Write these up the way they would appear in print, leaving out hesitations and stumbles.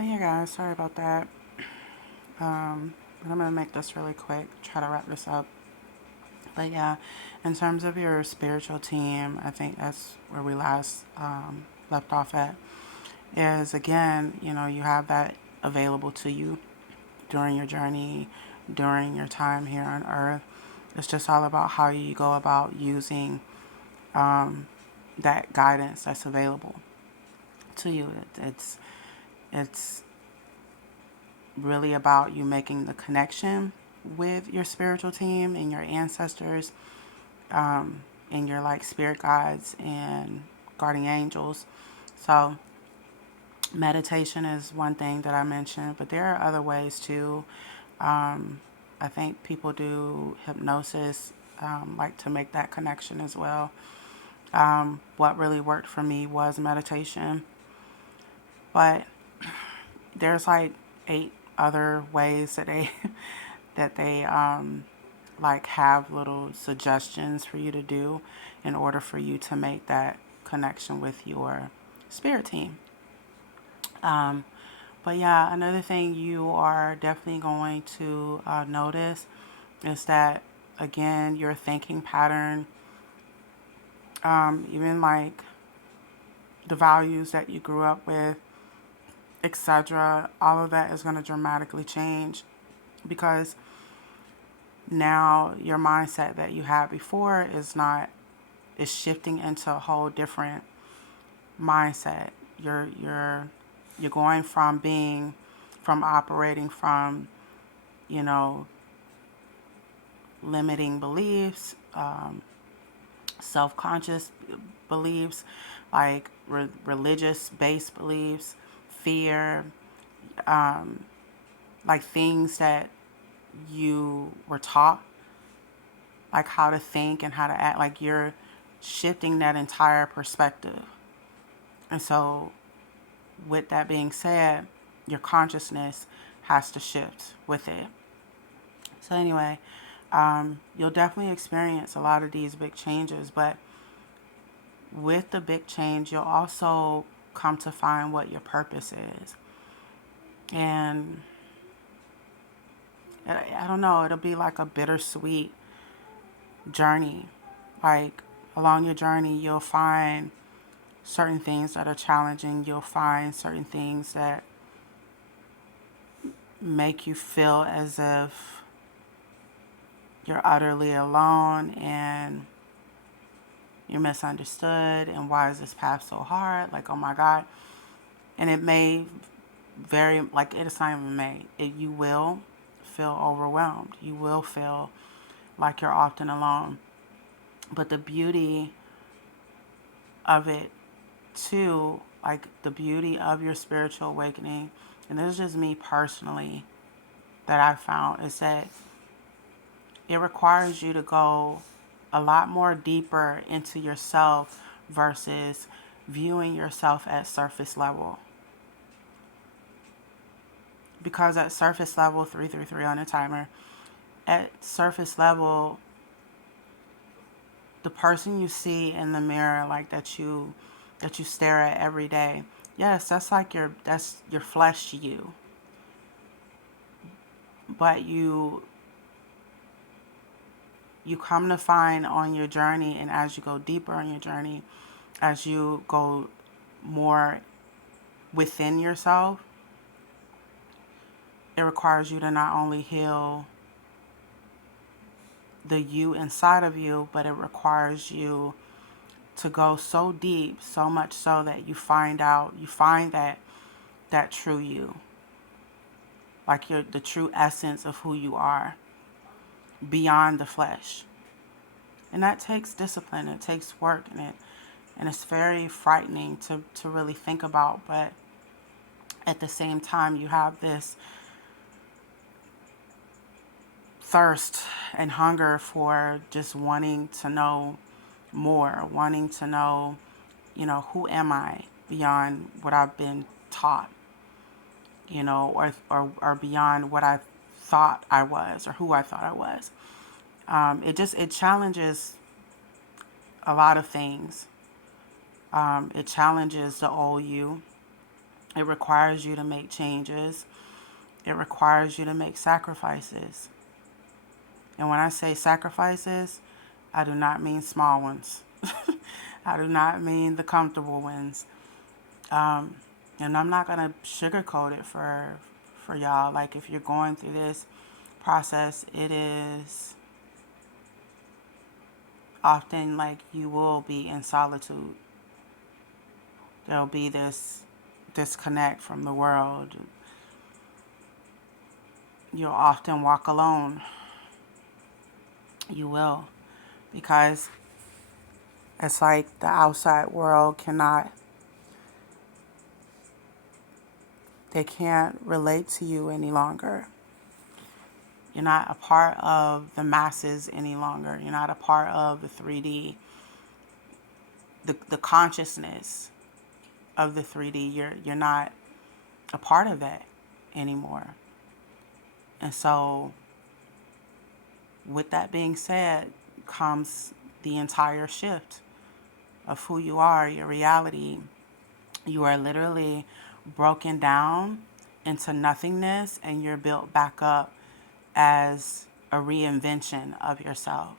But yeah, guys, sorry about that. But I'm gonna make this really quick. Try to wrap this up. But yeah, in terms of your spiritual team, I think that's where we last left off at. Is again, you have that available to you during your journey, during your time here on Earth. It's just all about how you go about using that guidance that's available to you. It's really about you making the connection with your spiritual team and your ancestors, and your like spirit guides and guardian angels. So meditation is one thing that I mentioned, but there are other ways too. I think people do hypnosis, like to make that connection as well. What really worked for me was meditation, but there's like 8 other ways that they that they like have little suggestions for you to do in order for you to make that connection with your spirit team. Um, but yeah, another thing you are definitely going to notice is that again your thinking pattern, even like the values that you grew up with, etc. All of that is going to dramatically change because now your mindset that you had before is shifting into a whole different mindset. You're going from operating from, you know, limiting beliefs, self-conscious beliefs, like religious based beliefs, fear, um, like things that you were taught, like how to think and how to act, like you're shifting that entire perspective. And so, with that being said, your consciousness has to shift with it. So, anyway, you'll definitely experience a lot of these big changes, but with the big change, you'll also come to find what your purpose is. And I don't know, it'll be like a bittersweet journey. Like along your journey, you'll find certain things that are challenging. You'll find certain things that make you feel as if you're utterly alone and you're misunderstood. And why is this path so hard? Like, oh my God. And it may very, like, it's not even may. You will feel overwhelmed. You will feel like you're often alone. But the beauty of it too, like the beauty of your spiritual awakening, and this is just me personally that I found, is that it requires you to go a lot more deeper into yourself versus viewing yourself at surface level. Because at surface level, 333 on a timer, at surface level, the person you see in the mirror, like that you stare at every day, yes, that's your flesh you. But you come to find on your journey, and as you go deeper on your journey, as you go more within yourself, it requires you to not only heal the you inside of you, but it requires you to go so deep, so much so that you find that true you, like the true essence of who you are beyond the flesh. And that takes discipline, it takes work, and it's very frightening to really think about. But at the same time, you have this thirst and hunger for just wanting to know more, wanting to know, who am I beyond what I've been taught, or beyond what I thought I was or who I thought I was. It challenges a lot of things. It challenges the old you. It requires you to make changes. It requires you to make sacrifices. And when I say sacrifices, I do not mean small ones. I do not mean the comfortable ones. And I'm not gonna sugarcoat it for y'all. Like, if you're going through this process, it is often like you will be in solitude. There'll be this disconnect from the world. You'll often walk alone. You will, because it's like the outside world they can't relate to you any longer. You're not a part of the masses any longer. You're not a part of the 3D, the consciousness of the 3D. You're not a part of that anymore. And so, with that being said, comes the entire shift of who you are, your reality. You are literally broken down into nothingness, and you're built back up as a reinvention of yourself.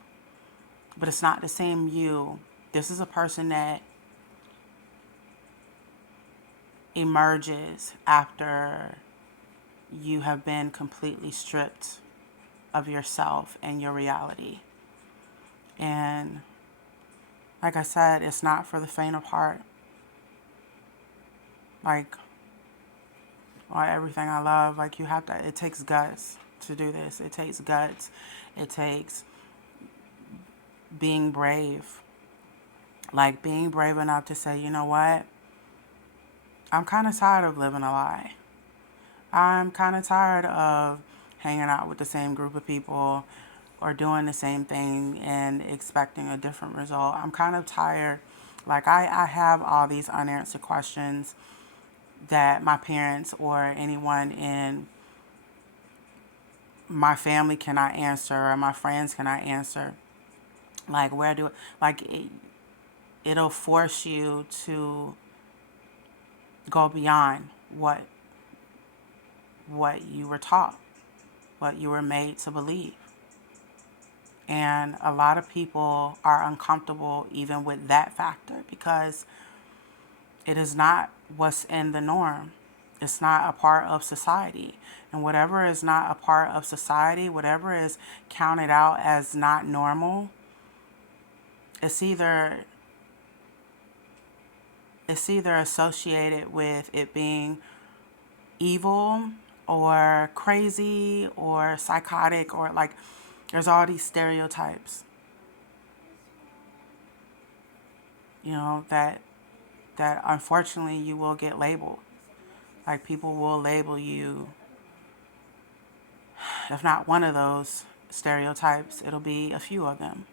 But it's not the same you. This is a person that emerges after you have been completely stripped of yourself and your reality. And like I said, it's not for the faint of heart. Like, or everything I love, like, you have to, it takes guts to do this. It takes guts. It takes being brave. Like, being brave enough to say, you know what? I'm kind of tired of living a lie. I'm kind of tired of hanging out with the same group of people or doing the same thing and expecting a different result. I'm kind of tired. Like, I have all these unanswered questions that my parents or anyone in my family cannot answer, or my friends cannot answer. Like, where do, like, it'll force you to go beyond what you were taught, what you were made to believe. And a lot of people are uncomfortable even with that factor, because it is not what's in the norm. It's not a part of society. And whatever is not a part of society, whatever is counted out as not normal, it's either associated with it being evil or crazy or psychotic, or like, there's all these stereotypes, that unfortunately you will get labeled. Like, people will label you, if not one of those stereotypes, it'll be a few of them.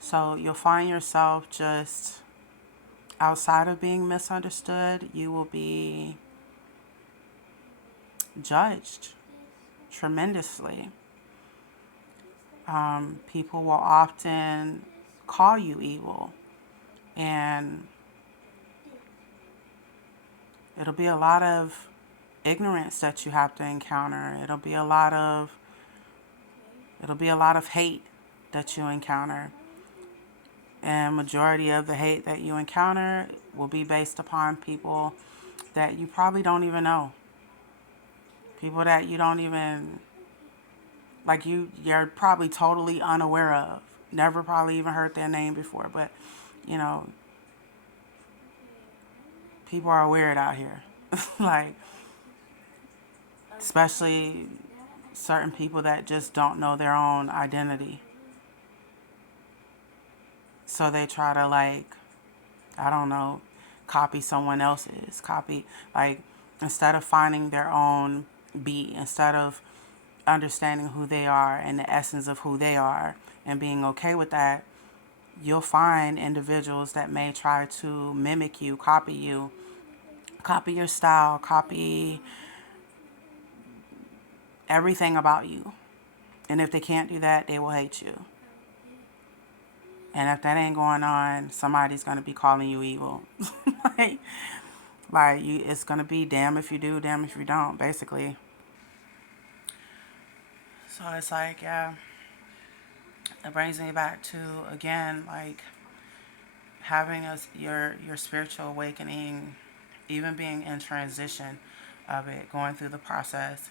So you'll find yourself just outside of being misunderstood, you will be judged tremendously. People will often call you evil, and it'll be a lot of ignorance that you have to encounter. It'll be a lot of hate that you encounter. And majority of the hate that you encounter will be based upon people that you probably don't even know. People that you don't even, like, you're probably totally unaware of. Never probably even heard their name before. But, people are weird out here. Like, especially certain people that just don't know their own identity. So they try to, like, I don't know, copy someone else's. Like, instead of finding their own beat, instead of understanding who they are and the essence of who they are and being okay with that, you'll find individuals that may try to mimic you, copy your style, copy everything about you. And if they can't do that, they will hate you. And if that ain't going on, somebody's going to be calling you evil. Like, Like, it's gonna be damn if you do, damn if you don't, basically. So it's like, yeah, it brings me back to, again, like, having your spiritual awakening, even being in transition of it, going through the process.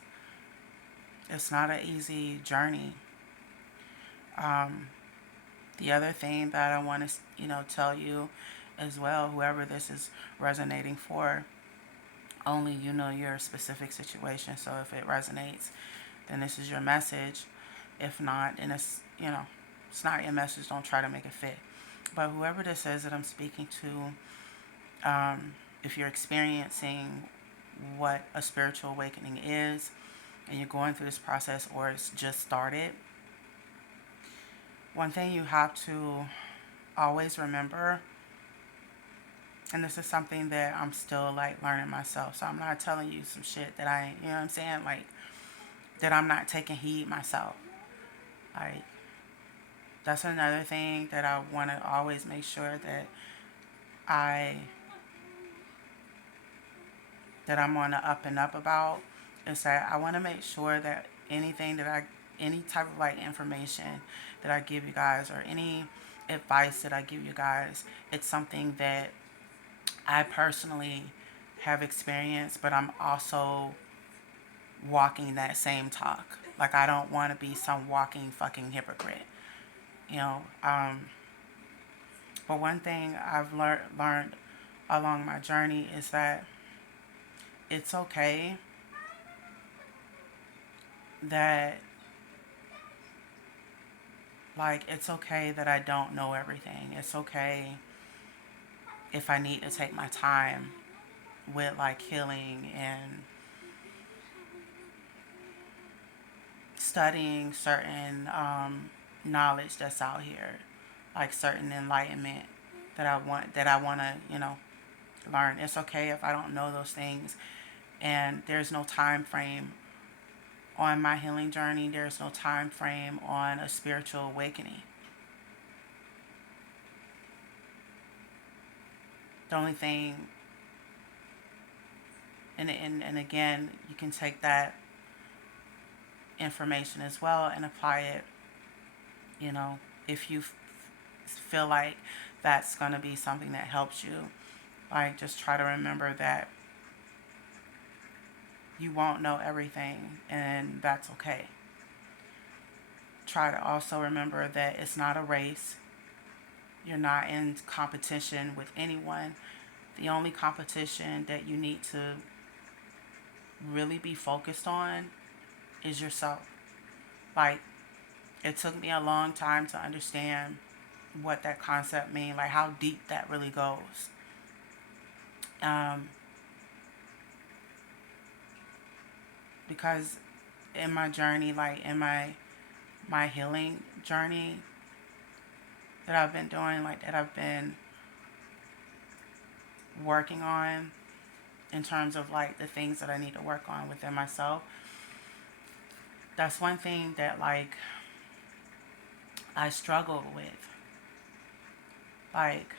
It's not an easy journey. Um, the other thing that I want to, tell you as well, whoever this is resonating for, only you know your specific situation. So if it resonates, then this is your message. If not, then it's not your message. Don't try to make it fit. But whoever this is that I'm speaking to, if you're experiencing what a spiritual awakening is, and you're going through this process or it's just started, one thing you have to always remember, and this is something that I'm still like learning myself, so I'm not telling you some shit that you know what I'm saying, like, that I'm not taking heed myself. Like, that's another thing that I want to always make sure I that I'm on the up and up about, is that I want to make sure that any type of like information that I give you guys, or any advice that I give you guys, it's something that I personally have experienced, but I'm also walking that same talk. Like, I don't want to be some walking fucking hypocrite, you know. But one thing I've learned along my journey is that it's okay that, like, it's okay that I don't know everything. It's okay if I need to take my time with like healing and studying certain knowledge that's out here, like certain enlightenment that I want to, learn. It's okay if I don't know those things, and there's no time frame on my healing journey. There's no time frame on a spiritual awakening. The only thing, and again, you can take that information as well and apply it, if you feel like that's going to be something that helps you. Like, just try to remember that you won't know everything, and that's okay. Try to also remember that it's not a race. You're not in competition with anyone. The only competition that you need to really be focused on is yourself. Like, it took me a long time to understand what that concept means, like how deep that really goes. Um, because in my journey, like in my healing journey that I've been doing, like that I've been working on in terms of like the things that I need to work on within myself, that's one thing that like I struggled with. Like,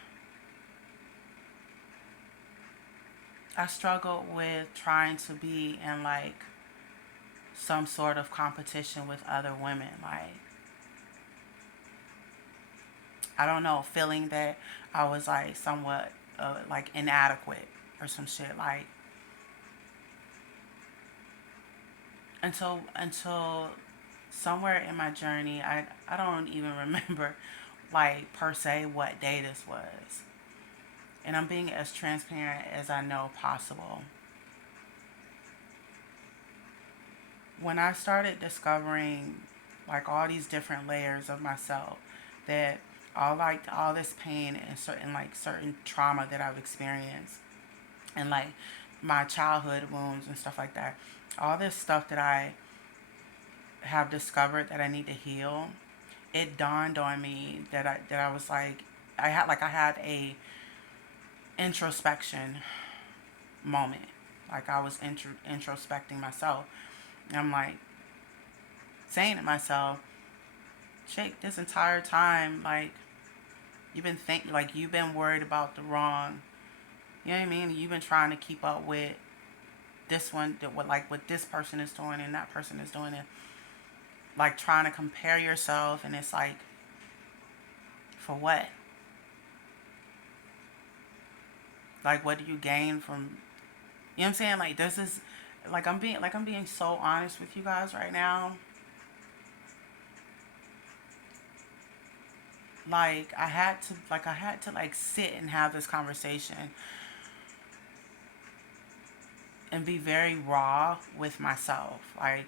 I struggled with trying to be in like some sort of competition with other women. Like, I don't know, feeling that I was like somewhat like inadequate or some shit. Like, until somewhere in my journey, I don't even remember like per se what day this was. And I'm being as transparent as I know possible. When I started discovering like all these different layers of myself, that all this pain and certain trauma that I've experienced, and like my childhood wounds and stuff like that, all this stuff that I have discovered that I need to heal, it dawned on me that I was like, I had a introspection moment. Like, I was introspecting myself. And I'm like saying to myself, Jake, this entire time, like, you've been worried about the wrong You know what I mean? You've been trying to keep up with this one, that what this person is doing and that person is doing it. Like trying to compare yourself, and it's like, for what? Like, what do you gain from? You know what I'm saying? Like, this is I'm being so honest with you guys right now. I had to like sit and have this conversation and be very raw with myself. Like,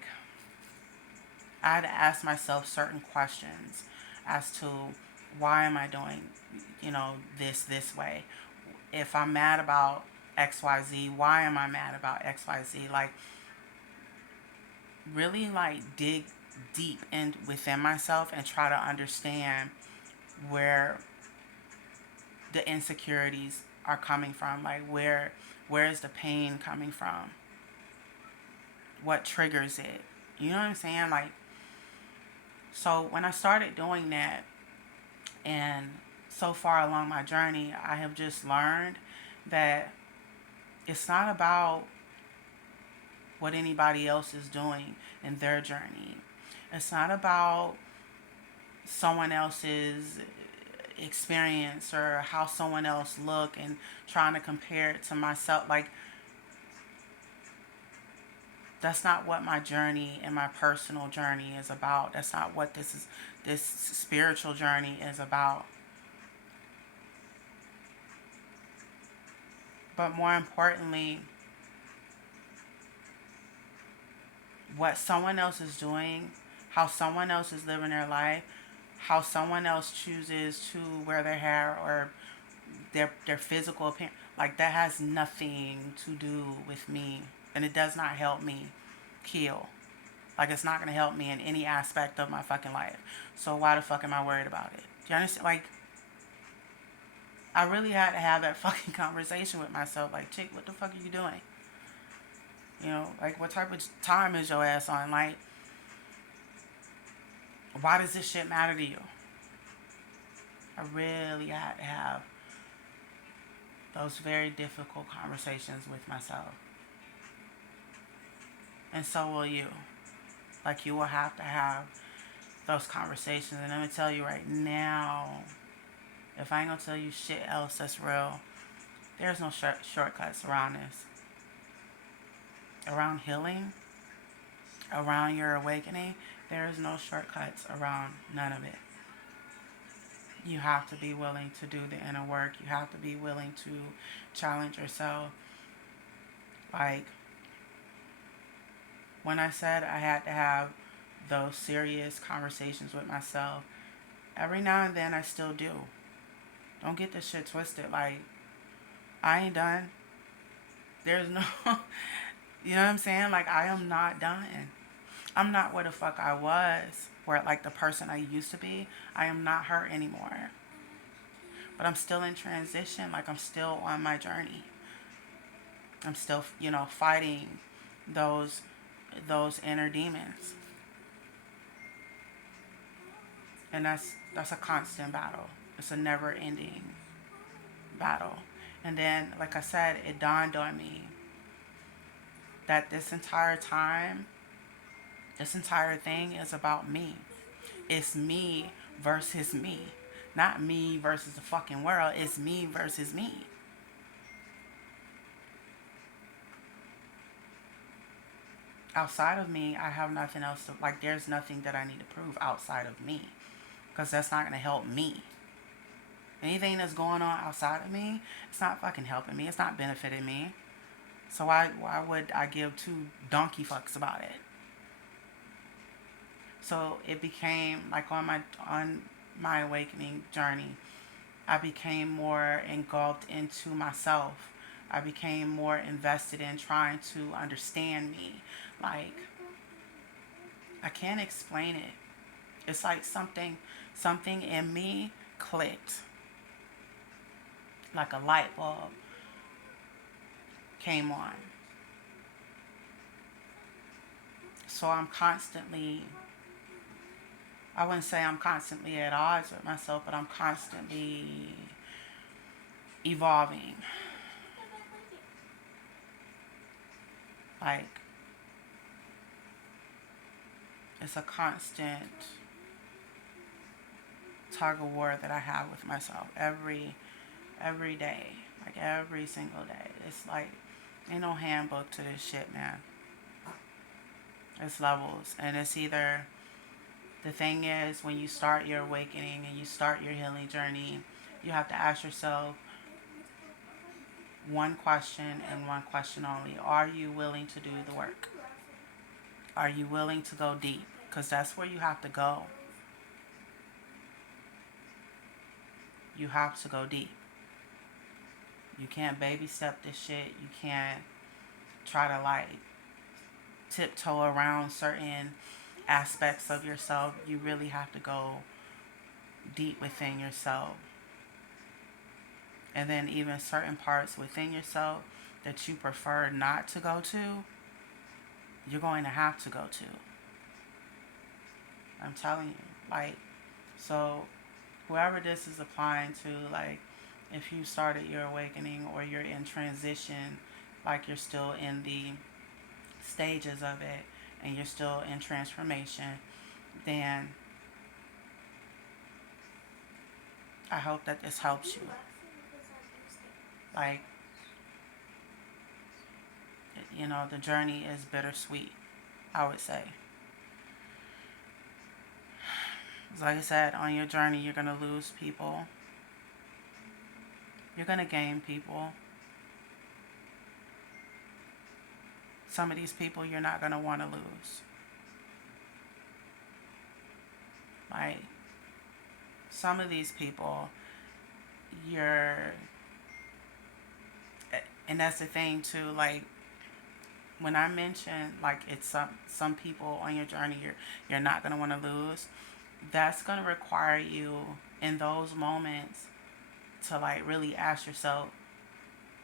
I had to ask myself certain questions as to why am I doing, this way. If I'm mad about XYZ, why am I mad about XYZ? Like, really like dig deep in within myself and try to understand where the insecurities are coming from. Like, where is the pain coming from? What triggers it? You know what I'm saying? Like, so when I started doing that, and so far along my journey, I have just learned that it's not about what anybody else is doing in their journey. It's not about someone else's experience or how someone else look and trying to compare it to myself. Like, that's not what my journey and my personal journey is about. That's not what this spiritual journey is about. But more importantly, what someone else is doing, how someone else is living their life, how someone else chooses to wear their hair or their physical appearance, like, that has nothing to do with me, and it does not help me heal. Like, it's not going to help me in any aspect of my fucking life. So why the fuck am I worried about it? Do you understand? Like, I really had to have that fucking conversation with myself. Like, chick, what the fuck are you doing? Like, what type of time is your ass on? Like, why does this shit matter to you? I really had to have those very difficult conversations with myself. And so will you. Like, you will have to have those conversations. And let me tell you right now, if I ain't gonna tell you shit else that's real, there's no shortcuts around this. Around healing, around your awakening, there is no shortcuts around none of it. You have to be willing to do the inner work. You have to be willing to challenge yourself. Like, when I said I had to have those serious conversations with myself, every now and then I still do. Don't get this shit twisted. Like, I ain't done. There's no, you know what I'm saying? Like, I am not done. I'm not where the fuck I was, where, like, the person I used to be. I am not her anymore. But I'm still in transition. Like, I'm still on my journey. I'm still, fighting those inner demons. And that's a constant battle. It's a never ending battle. And then, like I said, it dawned on me that this entire thing is about me. It's me versus me. Not me versus the fucking world. It's me versus me. Outside of me, I have nothing else to, like, there's nothing that I need to prove outside of me. Because that's not going to help me. Anything that's going on outside of me, it's not fucking helping me. It's not benefiting me. So why would I give two donkey fucks about it? So it became like on my awakening journey, I became more engulfed into myself. I became more invested in trying to understand me. Like, I can't explain it. It's like something in me clicked. Like a light bulb came on. So I wouldn't say I'm constantly at odds with myself, but I'm constantly evolving. Like, it's a constant tug of war that I have with myself every day, like every single day. It's like ain't no handbook to this shit, man. It's levels, and it's either the thing is when you start your awakening and you start your healing journey, you have to ask yourself one question and one question only: are you willing to do the work? Are you willing to go deep? Because that's where you have to go. You have to go deep. You can't baby step this shit. You can't try to like tiptoe around certain aspects of yourself. You really have to go deep within yourself. And then even certain parts within yourself that you prefer not to go to, you're going to have to go to. I'm telling you. Like, so whoever this is applying to, like, if you started your awakening or you're in transition, like you're still in the stages of it and you're still in transformation, then I hope that this helps you. Like, you know, the journey is bittersweet, I would say. Like I said, on your journey, you're going to lose people. You're going to gain people. Some of these people you're not going to want to lose. Like, some of these people, and that's the thing too, like, when I mention, like, it's some people on your journey you're not going to want to lose, that's going to require you in those moments to, like, really ask yourself,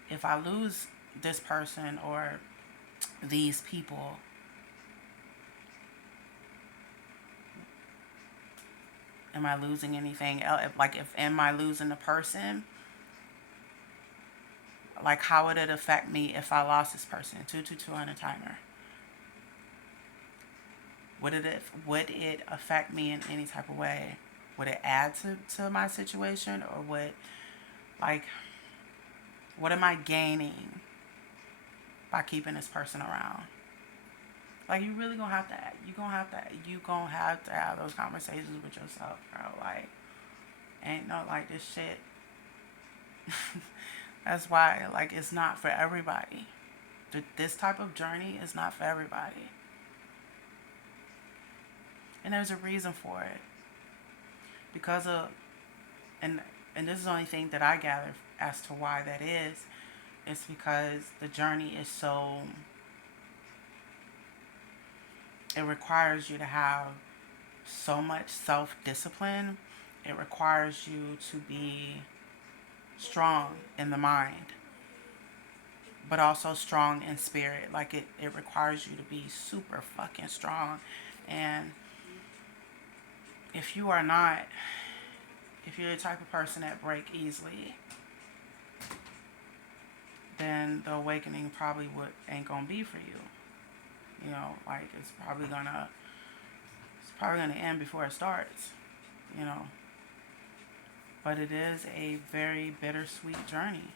if I lose this person or these people, am I losing anything else? Am I losing the person? Like, how would it affect me if I lost this person? 222 on a timer. Would it affect me in any type of way? Would it add to my situation, or what am I gaining by keeping this person around? Like, you really gonna have to have those conversations with yourself, bro. Like, ain't no, like, this shit. That's why, like, it's not for everybody. This type of journey is not for everybody. And there's a reason for it. Because of, and this is the only thing that I gather as to why that is. It's because the journey is so, it requires you to have so much self-discipline. It requires you to be strong in the mind, but also strong in spirit. Like, it requires you to be super fucking strong. And if you're the type of person that break easily, then the awakening probably ain't gonna be for you. You know, like, it's probably gonna end before it starts, you know. But it is a very bittersweet journey.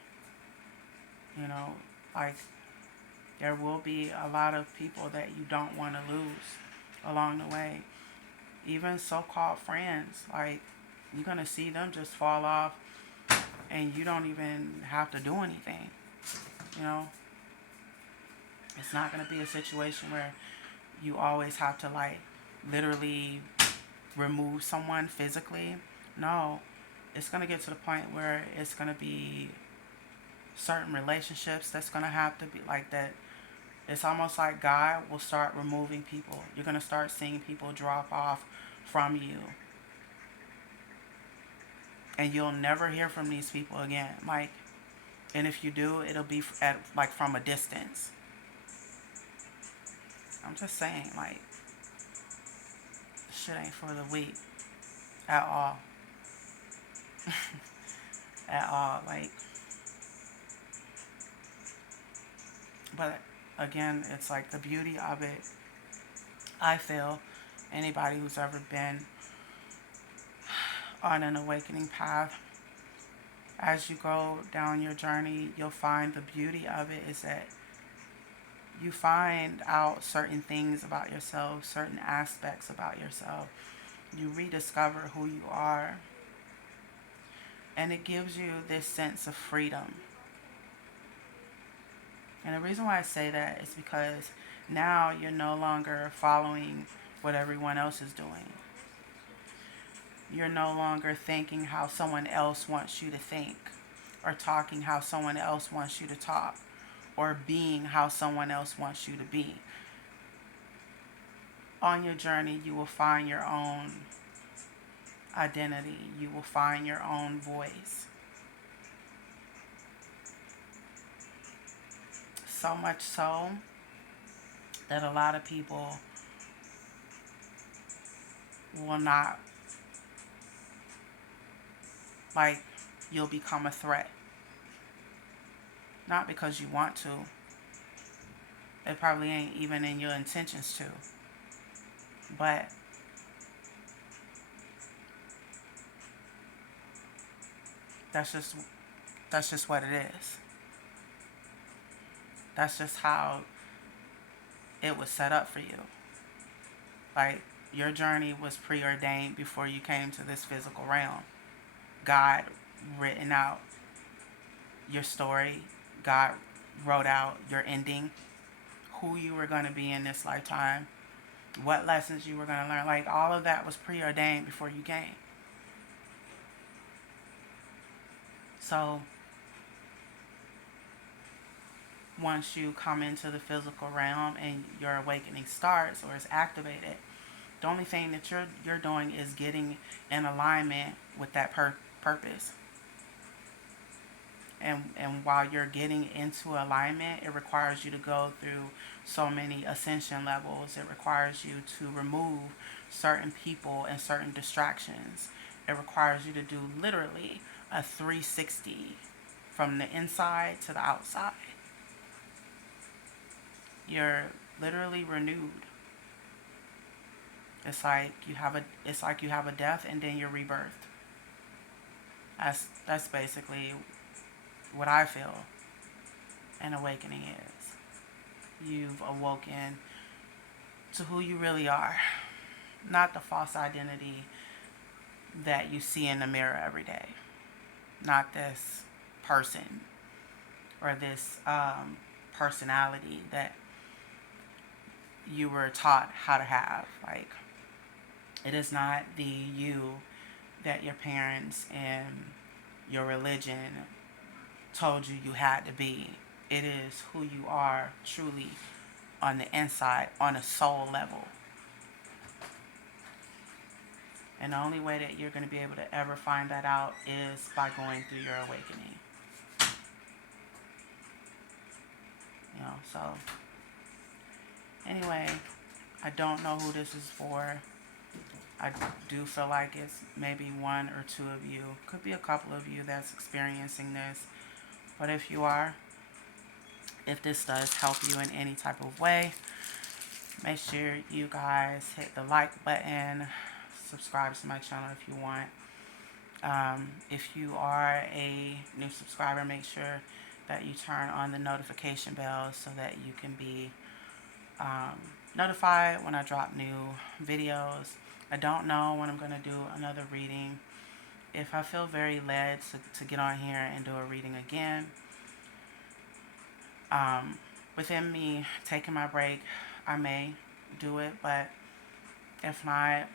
You know, like, there will be a lot of people that you don't want to lose along the way. Even so-called friends, like, you're going to see them just fall off and you don't even have to do anything, you know. It's not going to be a situation where you always have to, like, literally remove someone physically. No, it's going to get to the point where it's going to be certain relationships that's going to have to be like that. It's almost like God will start removing people. You're going to start seeing people drop off from you. And you'll never hear from these people again. Like, and if you do, it'll be from a distance. I'm just saying, like, shit ain't for the weak at all. At all. Like, but again, it's like the beauty of it. I feel anybody who's ever been on an awakening path, as you go down your journey, you'll find the beauty of it is that you find out certain things about yourself, certain aspects about yourself. You rediscover who you are. And it gives you this sense of freedom. And the reason why I say that is because now you're no longer following what everyone else is doing. You're no longer thinking how someone else wants you to think, or talking how someone else wants you to talk, or being how someone else wants you to be. On your journey, you will find your own identity. You will find your own voice. So much so that a lot of people will not, like, you'll become a threat. Not because you want to. It probably ain't even in your intentions to. But that's just what it is. That's just how it was set up for you. Like, your journey was preordained before you came to this physical realm. God written out your story. God wrote out your ending. Who you were going to be in this lifetime. What lessons you were going to learn. Like, all of that was preordained before you came. So, once you come into the physical realm and your awakening starts or is activated, the only thing that you're doing is getting in alignment with that purpose. And while you're getting into alignment, it requires you to go through so many ascension levels. It requires you to remove certain people and certain distractions. It requires you to do literally a 360 from the inside to the outside. You're literally renewed. It's like you have a death and then you're rebirthed. That's basically what I feel an awakening is. You've awoken to who you really are, not the false identity that you see in the mirror every day. Not this person or this personality that you were taught how to have. Like, it is not the you that your parents and your religion told you you had to be. It is who you are truly on the inside, on a soul level. And the only way that you're going to be able to ever find that out is by going through your awakening. You know, so anyway, I don't know who this is for. I do feel like it's maybe one or two of you. Could be a couple of you that's experiencing this. But if you are, if this does help you in any type of way, make sure you guys hit the like button. Subscribe to my channel if you want. If you are a new subscriber, make sure that you turn on the notification bell so that you can be notified when I drop new videos. I don't know when I'm going to do another reading. If I feel very led to get on here and do a reading again, within me taking my break, I may do it, but if not,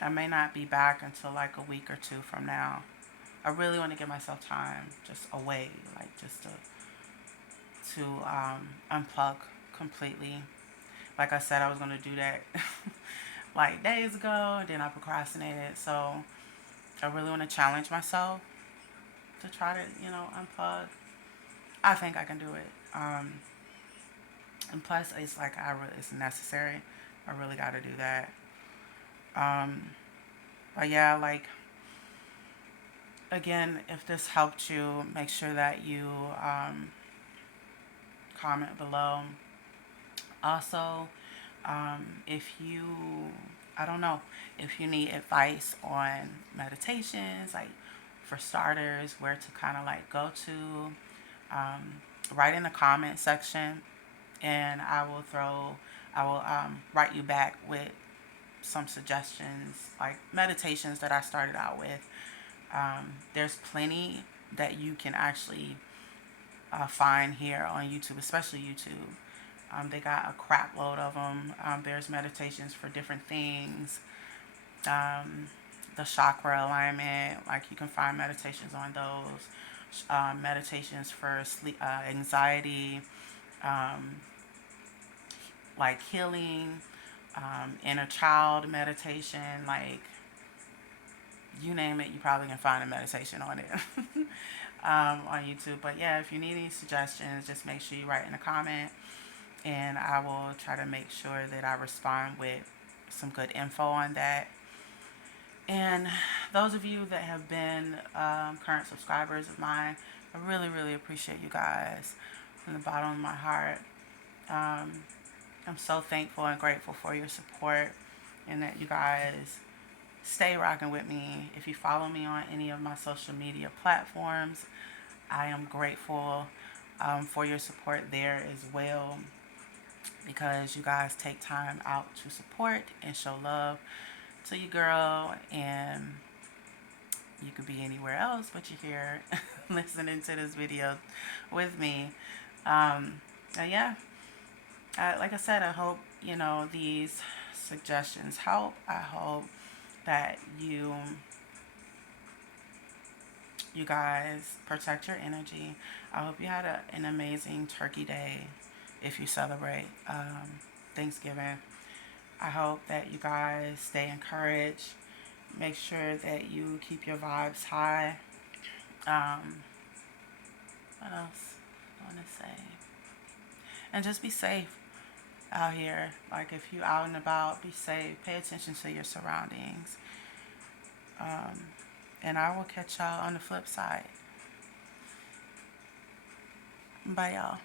I may not be back until like a week or two from now. I really want to give myself time just away, like just to unplug completely. Like I said, I was going to do that like days ago, and then I procrastinated. So I really want to challenge myself to try to, unplug. I think I can do it. And plus, it's like it's necessary. I really got to do that. But yeah, like, again, if this helped you, make sure that you comment below. Also, if you, I don't know, if you need advice on meditations, like for starters, where to kind of like go to, write in the comment section, and I will write you back with some suggestions, like meditations that I started out with. There's plenty that you can actually find here on YouTube, especially YouTube. They got a crap load of them. There's meditations for different things. The chakra alignment, like you can find meditations on those. Meditations for sleep, anxiety, um, like healing, inner child meditation, like you name it, you probably can find a meditation on it. On YouTube. But yeah, if you need any suggestions, just make sure you write in a comment, and I will try to make sure that I respond with some good info on that. And those of you that have been current subscribers of mine, I really, really appreciate you guys from the bottom of my heart. I'm so thankful and grateful for your support, and that you guys stay rocking with me. If you follow me on any of my social media platforms, I am grateful for your support there as well, because you guys take time out to support and show love to your girl, and you could be anywhere else, but you're here listening to this video with me. Yeah, like I said, I hope these suggestions help. I hope that you guys protect your energy. I hope you had an amazing Turkey Day if you celebrate Thanksgiving. I hope that you guys stay encouraged. Make sure that you keep your vibes high. What else I want to say? And just be safe out here. Like if you out and about, be safe. Pay attention to your surroundings. And I will catch y'all on the flip side. Bye, y'all.